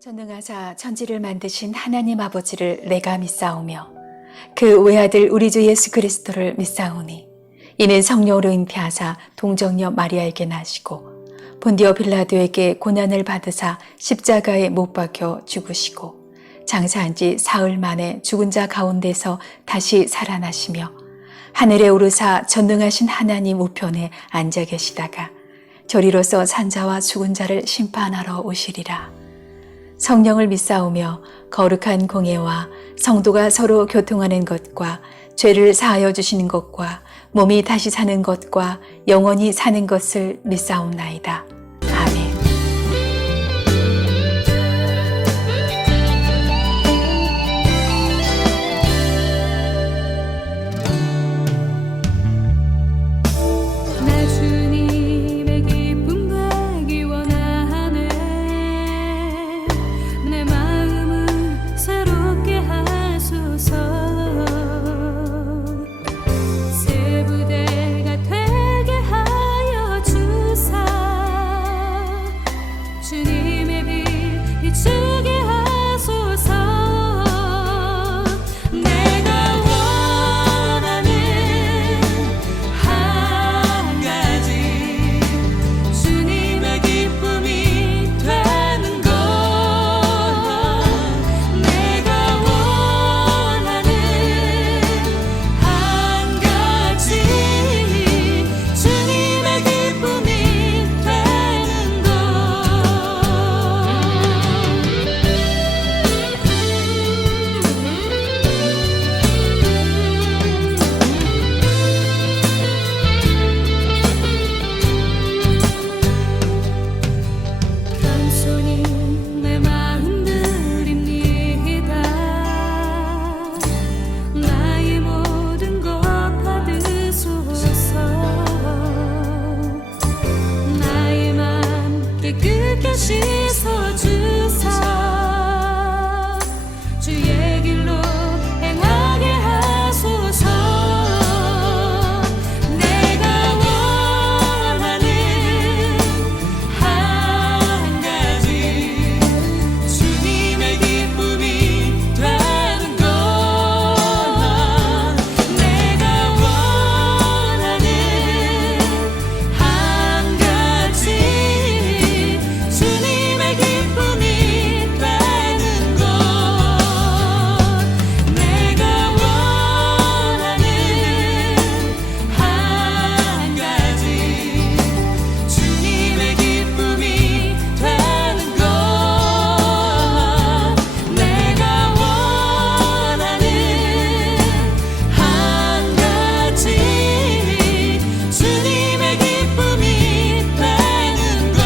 전능하사 천지를 만드신 하나님 아버지를 내가 믿사오며 그 외아들 우리 주 예수 그리스도를 믿사오니 이는 성령으로 잉태하사 동정녀 마리아에게 나시고 본디오 빌라도에게 고난을 받으사 십자가에 못 박혀 죽으시고 장사한 지 사흘 만에 죽은 자 가운데서 다시 살아나시며 하늘에 오르사 전능하신 하나님 우편에 앉아 계시다가 저리로서 산자와 죽은 자를 심판하러 오시리라. 성령을 믿사오며 거룩한 공예와 성도가 서로 교통하는 것과 죄를 사하여 주시는 것과 몸이 다시 사는 것과 영원히 사는 것을 믿사옵나이다. 아멘. 나 주님의 기쁨 되기 원하네. 내 마음을 새롭게 하소서. 새 부대가 되게 하여 주사. 주님의 빛 비추게 하소서. 내가 원하는 한 가지 주님의 기쁨이 되는 것. 내가 원하는 한 가지 주님의 기쁨이 되는 것. 겸손히 내 마음 드립니다. 나의 모든 것 받으소서. 나의 맘 깨끗게 씻어주사. 주의 길로 행하게 하소서. 내가 원하는 한 가지 주님의 기쁨이 되는 것. 내가 원하는 한 가지 주님의 기쁨이 되는 것. 내가 원하는 한 가지 주님의 기쁨이 되는 것. 내가 원하는 한 가지 주님의 기쁨이 되는 것.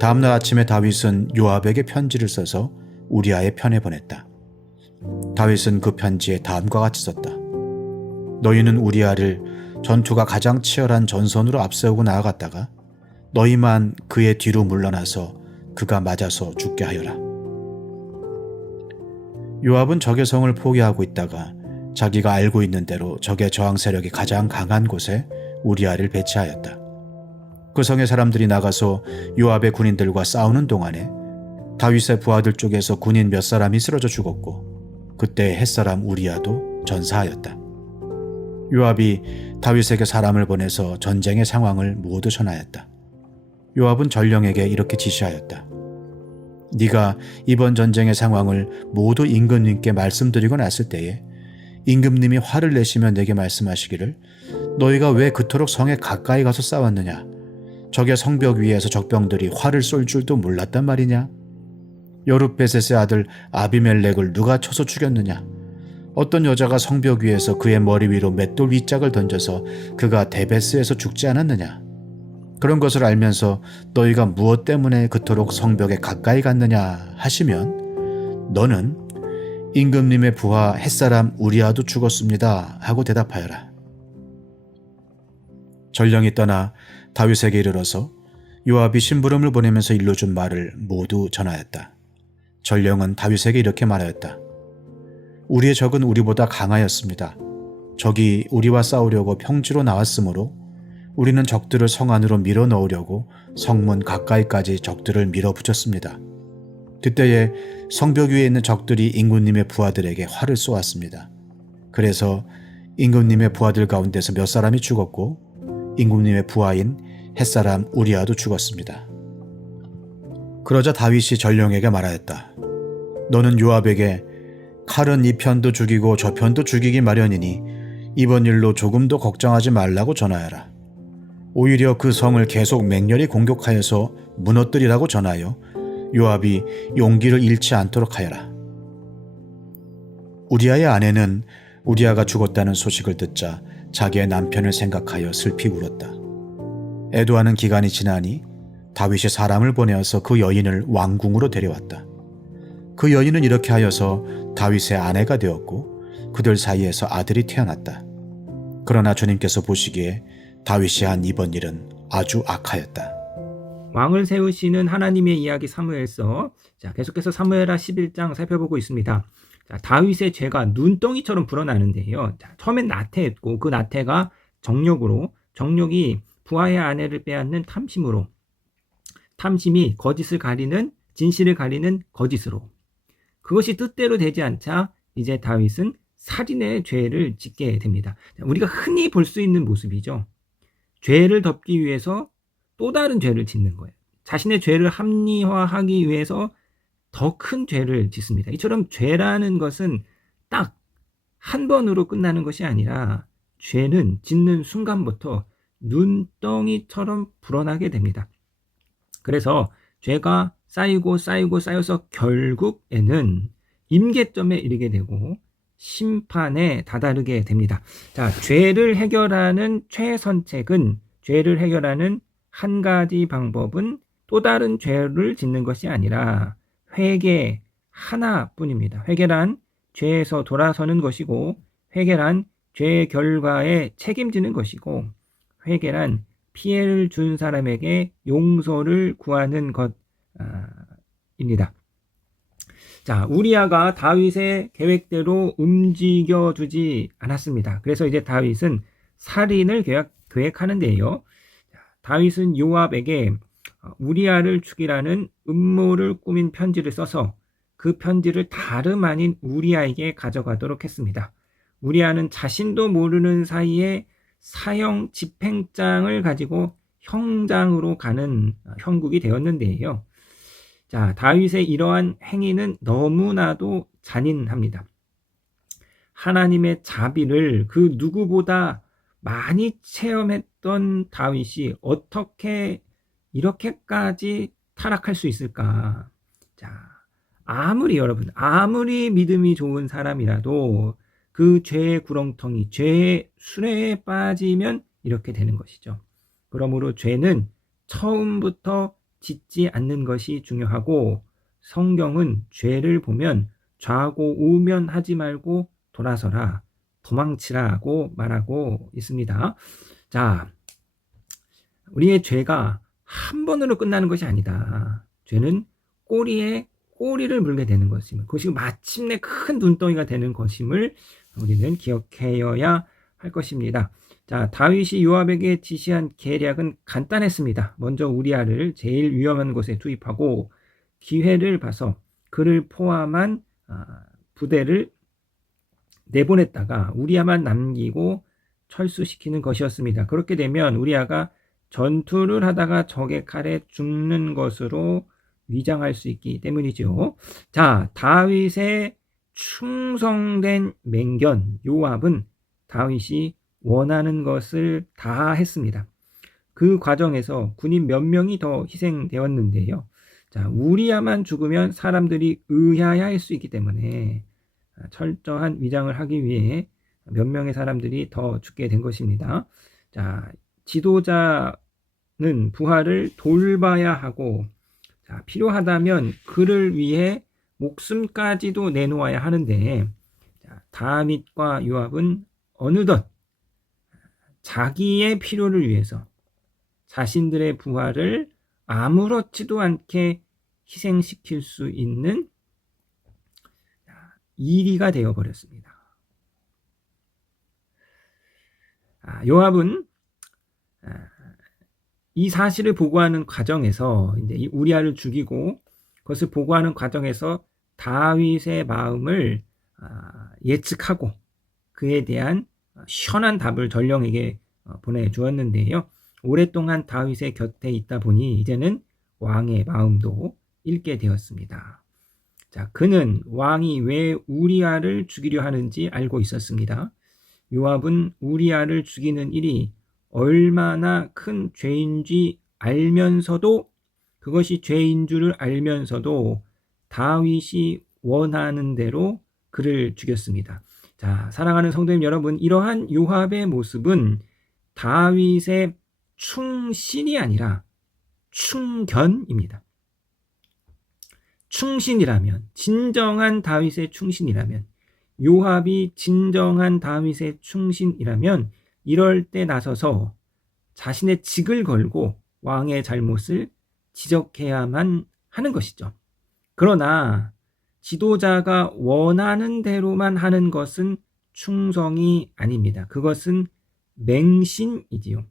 다음날 아침에 다윗은 요압에게 편지를 써서 우리아의 편에 보냈다. 다윗은 그 편지에 다음과 같이 썼다. 너희는 우리아를 전투가 가장 치열한 전선으로 앞세우고 나아갔다가 너희만 그의 뒤로 물러나서 그가 맞아서 죽게 하여라. 요압은 적의 성을 포기하고 있다가 자기가 알고 있는 대로 적의 저항 세력이 가장 강한 곳에 우리아를 배치하였다. 그 성의 사람들이 나가서 요압의 군인들과 싸우는 동안에 다윗의 부하들 쪽에서 군인 몇 사람이 쓰러져 죽었고 그때 햇사람 우리아도 전사하였다. 요압이 다윗에게 사람을 보내서 전쟁의 상황을 모두 전하였다. 요압은 전령에게 이렇게 지시하였다. 네가 이번 전쟁의 상황을 모두 임금님께 말씀드리고 났을 때에 임금님이 화를 내시며 내게 말씀하시기를 너희가 왜 그토록 성에 가까이 가서 싸웠느냐? 적의 성벽 위에서 적병들이 활을 쏠 줄도 몰랐단 말이냐? 여룻베셋의 아들 아비멜렉을 누가 쳐서 죽였느냐? 어떤 여자가 성벽 위에서 그의 머리 위로 맷돌 윗짝을 던져서 그가 데베스에서 죽지 않았느냐? 그런 것을 알면서 너희가 무엇 때문에 그토록 성벽에 가까이 갔느냐 하시면 너는 임금님의 부하 햇사람 우리아도 죽었습니다 하고 대답하여라. 전령이 떠나 다윗에게 이르러서 요압이 심부름을 보내면서 일러준 말을 모두 전하였다. 전령은 다윗에게 이렇게 말하였다. 우리의 적은 우리보다 강하였습니다. 적이 우리와 싸우려고 평지로 나왔으므로 우리는 적들을 성 안으로 밀어 넣으려고 성문 가까이까지 적들을 밀어붙였습니다. 그때에 성벽 위에 있는 적들이 임금님의 부하들에게 활을 쏘았습니다. 그래서 임금님의 부하들 가운데서 몇 사람이 죽었고 임금님의 부하인 햇사람 우리아도 죽었습니다. 그러자 다윗이 전령에게 말하였다. 너는 요압에게 칼은 이 편도 죽이고 저 편도 죽이기 마련이니 이번 일로 조금도 걱정하지 말라고 전하여라. 오히려 그 성을 계속 맹렬히 공격하여서 무너뜨리라고 전하여 요압이 용기를 잃지 않도록 하여라. 우리아의 아내는 우리아가 죽었다는 소식을 듣자 자기의 남편을 생각하여 슬피 울었다. 애도하는 기간이 지나니 다윗이 사람을 보내어서 그 여인을 왕궁으로 데려왔다. 그 여인은 이렇게 하여서 다윗의 아내가 되었고 그들 사이에서 아들이 태어났다. 그러나 주님께서 보시기에 다윗이 한 이번 일은 아주 악하였다. 왕을 세우시는 하나님의 이야기 사무엘서. 자, 계속해서 사무엘하 11장 살펴보고 있습니다. 자, 다윗의 죄가 눈덩이처럼 불어나는데요. 자, 처음엔 나태했고 그 나태가 정욕이 부하의 아내를 빼앗는 탐심으로, 탐심이 거짓을 가리는, 진실을 가리는 거짓으로, 그것이 뜻대로 되지 않자 이제 다윗은 살인의 죄를 짓게 됩니다. 우리가 흔히 볼 수 있는 모습이죠. 죄를 덮기 위해서 또 다른 죄를 짓는 거예요. 자신의 죄를 합리화하기 위해서 더 큰 죄를 짓습니다. 이처럼 죄라는 것은 딱 한 번으로 끝나는 것이 아니라 죄는 짓는 순간부터 눈덩이처럼 불어나게 됩니다. 그래서 죄가 쌓여서 결국에는 임계점에 이르게 되고 심판에 다다르게 됩니다. 자, 죄를 해결하는 최선책은, 죄를 해결하는 한 가지 방법은 또 다른 죄를 짓는 것이 아니라 회개 하나뿐입니다. 회개란 죄에서 돌아서는 것이고, 회개란 죄의 결과에 책임지는 것이고, 회개란 피해를 준 사람에게 용서를 구하는 것입니다. 자, 우리아가 다윗의 계획대로 움직여주지 않았습니다. 그래서 이제 다윗은 살인을 계획하는데요. 다윗은 요압에게 우리아를 죽이라는 음모를 꾸민 편지를 써서 그 편지를 다름 아닌 우리아에게 가져가도록 했습니다. 우리아는 자신도 모르는 사이에 사형 집행장을 가지고 형장으로 가는 형국이 되었는데요. 자, 다윗의 이러한 행위는 너무나도 잔인합니다. 하나님의 자비를 그 누구보다 많이 체험했던 다윗이 어떻게 이렇게까지 타락할 수 있을까? 자, 아무리 믿음이 좋은 사람이라도 그 죄의 구렁텅이, 죄의 수레에 빠지면 이렇게 되는 것이죠. 그러므로 죄는 처음부터 짓지 않는 것이 중요하고, 성경은 죄를 보면 좌고 우면 하지 말고 돌아서라, 도망치라고 말하고 있습니다. 자, 우리의 죄가 한 번으로 끝나는 것이 아니다. 죄는 꼬리에 꼬리를 물게 되는 것임을, 그것이 마침내 큰 눈덩이가 되는 것임을 우리는 기억해야 할 것입니다. 자, 다윗이 요압에게 지시한 계략은 간단했습니다. 먼저 우리아를 제일 위험한 곳에 투입하고 기회를 봐서 그를 포함한 부대를 내보냈다가 우리아만 남기고 철수시키는 것이었습니다. 그렇게 되면 우리아가 전투를 하다가 적의 칼에 죽는 것으로 위장할 수 있기 때문이죠. 자, 다윗의 충성된 맹견 요압은 다윗이 원하는 것을 다 했습니다. 그 과정에서 군인 몇 명이 더 희생되었는데요. 자, 우리아만 죽으면 사람들이 의아해할 수 있기 때문에 철저한 위장을 하기 위해 몇 명의 사람들이 더 죽게 된 것입니다. 자, 지도자는 부하를 돌봐야 하고, 자, 필요하다면 그를 위해 목숨까지도 내놓아야 하는데, 자, 다윗과 요압은 어느덧 자기의 필요를 위해서 자신들의 부하를 아무렇지도 않게 희생시킬 수 있는 이리가 되어버렸습니다. 요압은 이 사실을 보고하는 과정에서 이제 이 우리아를 죽이고 그것을 보고하는 과정에서 다윗의 마음을 예측하고 그에 대한 시원한 답을 전령에게 보내주었는데요. 오랫동안 다윗의 곁에 있다 보니 이제는 왕의 마음도 읽게 되었습니다. 자, 그는 왕이 왜 우리아를 죽이려 하는지 알고 있었습니다. 요압은 우리아를 죽이는 일이 얼마나 큰 죄인지 알면서도 그것이 죄인 줄을 알면서도 다윗이 원하는 대로 그를 죽였습니다. 자, 사랑하는 성도님 여러분, 이러한 요압의 모습은 다윗의 충신이 아니라 충견입니다. 충신이라면, 진정한 다윗의 충신이라면, 요압이 진정한 다윗의 충신이라면 이럴 때 나서서 자신의 직을 걸고 왕의 잘못을 지적해야만 하는 것이죠. 그러나 지도자가 원하는 대로만 하는 것은 충성이 아닙니다. 그것은 맹신이지요.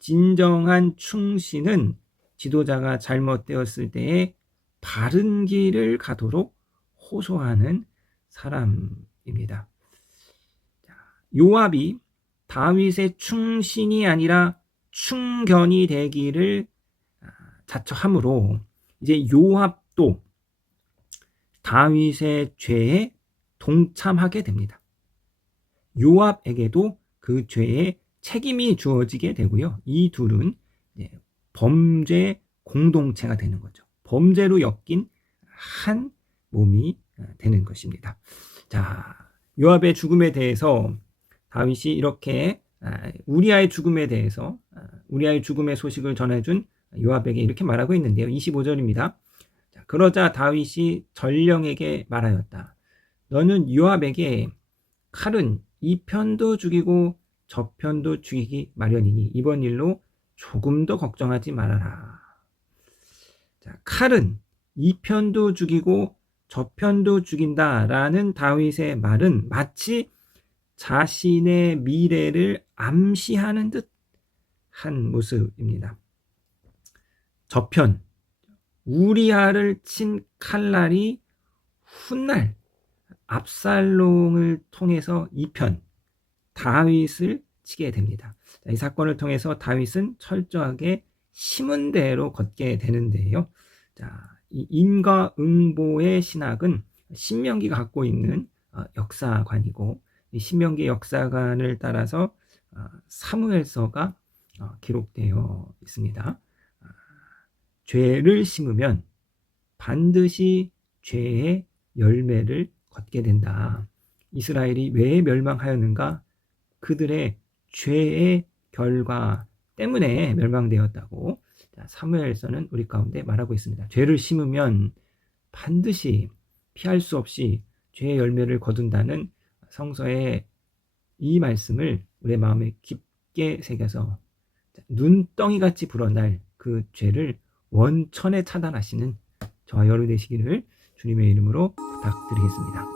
진정한 충신은 지도자가 잘못되었을 때에 바른 길을 가도록 호소하는 사람입니다. 요압이 다윗의 충신이 아니라 충견이 되기를 자처하므로 이제 요압도 다윗의 죄에 동참하게 됩니다. 요압에게도 그 죄에 책임이 주어지게 되고요. 이 둘은 범죄 공동체가 되는 거죠. 범죄로 엮인 한 몸이 되는 것입니다. 자, 요압의 죽음에 대해서 다윗이 이렇게 우리아의 죽음에 대해서 우리아의 죽음의 소식을 전해준 요압에게 이렇게 말하고 있는데요. 25절입니다. 자, 그러자 다윗이 전령에게 말하였다. 너는 요압에게 칼은 이 편도 죽이고 저 편도 죽이기 마련이니 이번 일로 조금도 걱정하지 말아라. 자, 칼은 이 편도 죽이고 저 편도 죽인다라는 다윗의 말은 마치 자신의 미래를 암시하는 듯한 모습입니다. 저편, 우리아를 친 칼날이 훗날 압살롬을 통해서 이 편, 다윗을 치게 됩니다. 자, 이 사건을 통해서 다윗은 철저하게 심은 대로 걷게 되는데요. 자, 이 인과응보의 신학은 신명기가 갖고 있는 역사관이고 이 신명기 역사관을 따라서 사무엘서가 기록되어 있습니다. 죄를 심으면 반드시 죄의 열매를 걷게 된다. 이스라엘이 왜 멸망하였는가? 그들의 죄의 결과 때문에 멸망되었다고 사무엘서는 우리 가운데 말하고 있습니다. 죄를 심으면 반드시 피할 수 없이 죄의 열매를 거둔다는 성서의 이 말씀을 우리의 마음에 깊게 새겨서 눈덩이같이 불어날 그 죄를 원천에 차단하시는 저와 여러분 되시기를 주님의 이름으로 부탁드리겠습니다.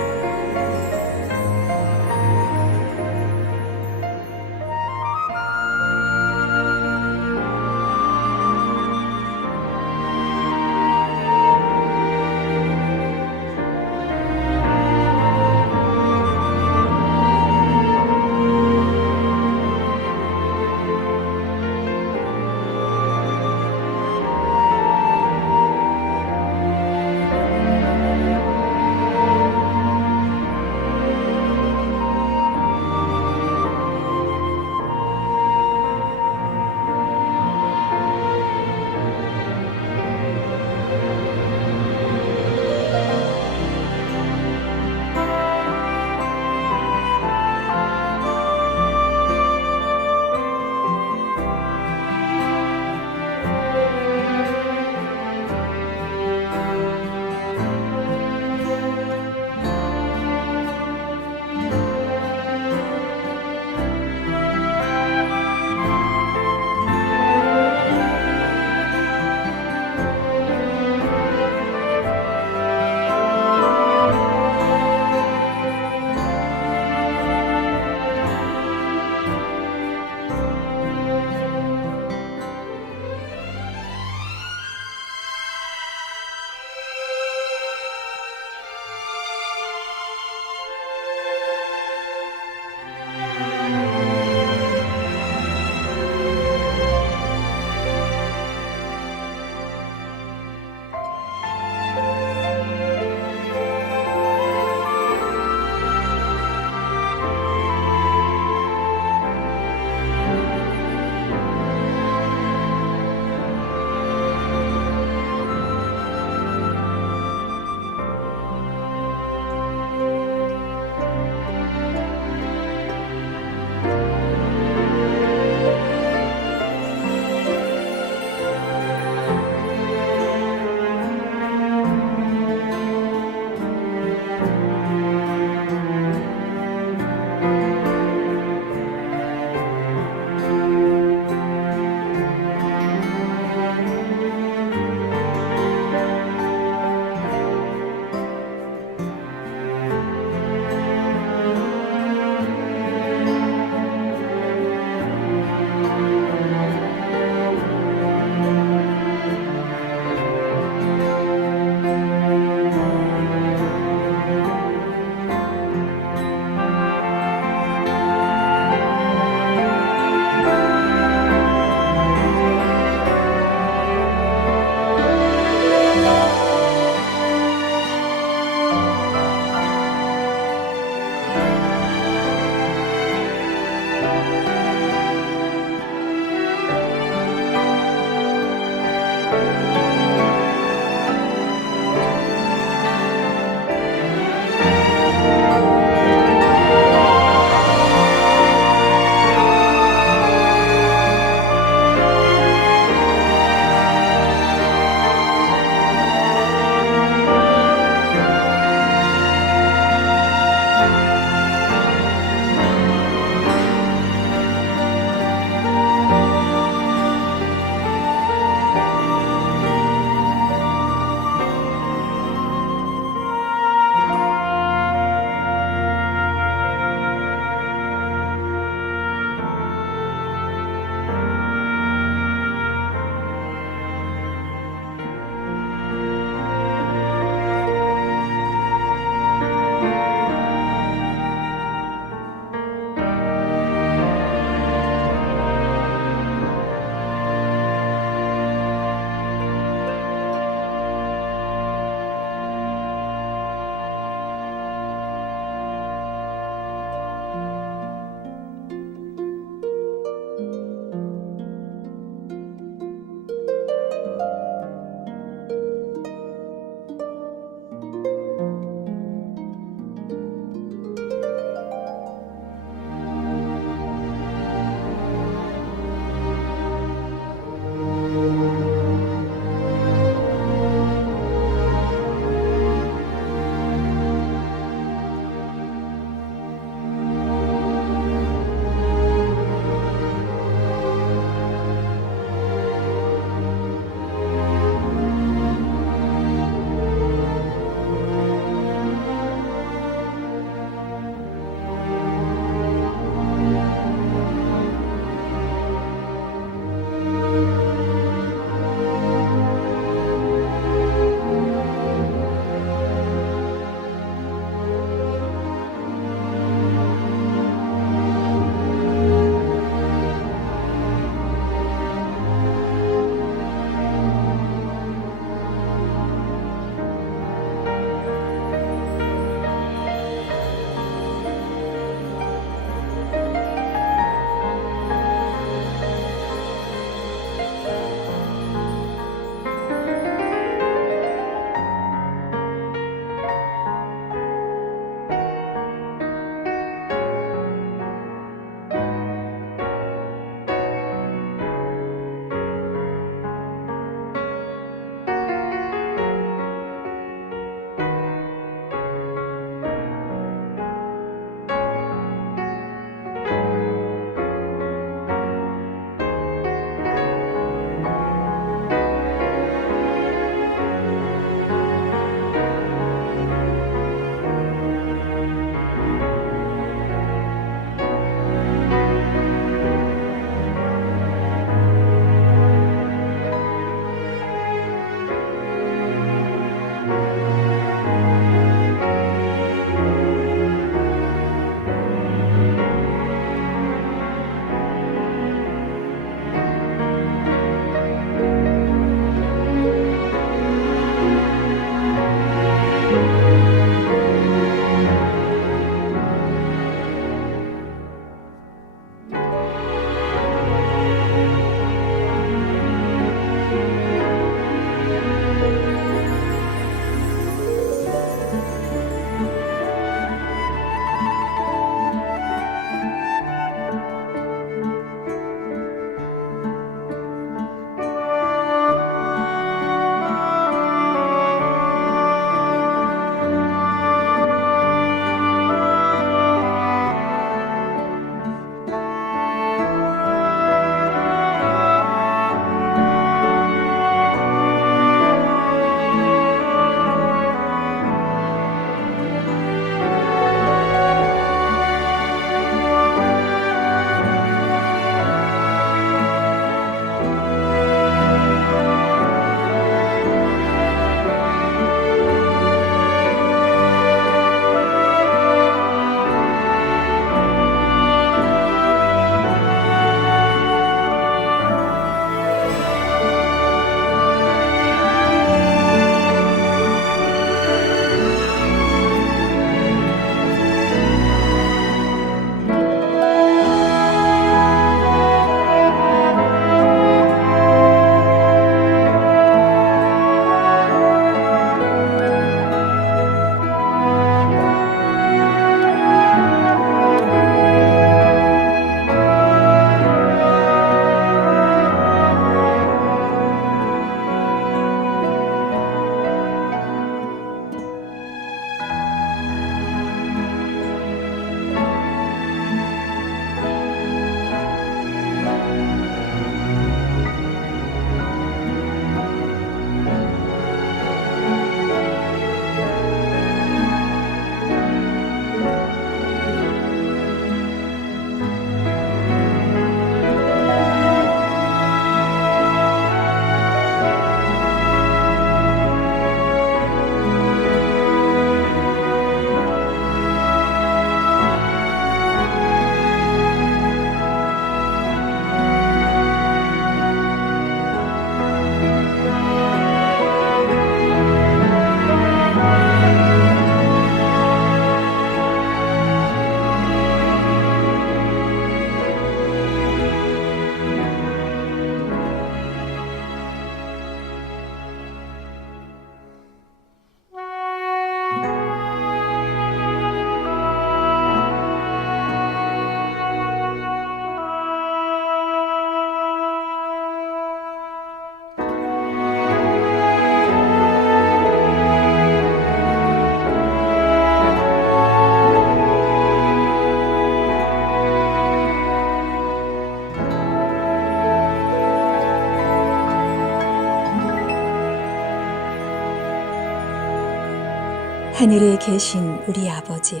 하늘에 계신 우리 아버지여,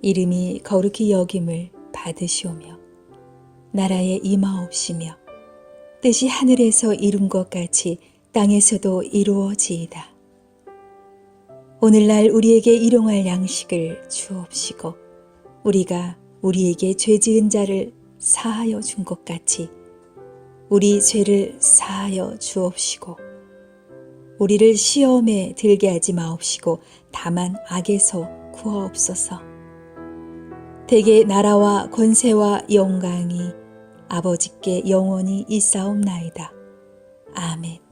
이름이 거룩히 여김을 받으시오며 나라에 임하옵시며 뜻이 하늘에서 이룬 것 같이 땅에서도 이루어지이다. 오늘날 우리에게 일용할 양식을 주옵시고 우리가 우리에게 죄 지은 자를 사하여 준 것 같이 우리 죄를 사하여 주옵시고 우리를 시험에 들게 하지 마옵시고 다만 악에서 구하옵소서. 대개 나라와 권세와 영광이 아버지께 영원히 있사옵나이다. 아멘.